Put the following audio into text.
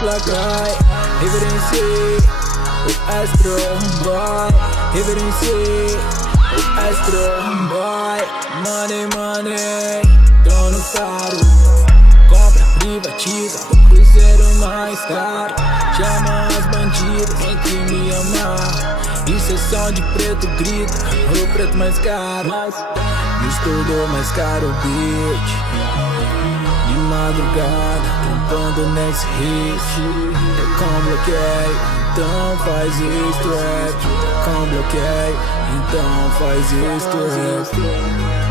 plakai, reverenciei o astro boy, reverenciei o astro boy. Money, money, tô no faro, compra, privatiza, o cruzeiro mais caro. Chama as bandidas, tem que me amar. E sessão de preto grita, o preto mais caro. No estúdio mais caro, bitch. De madrugada, cantando next hit. É com bloqueio, então faz isto rap. Com bloqueio, então faz isto rap.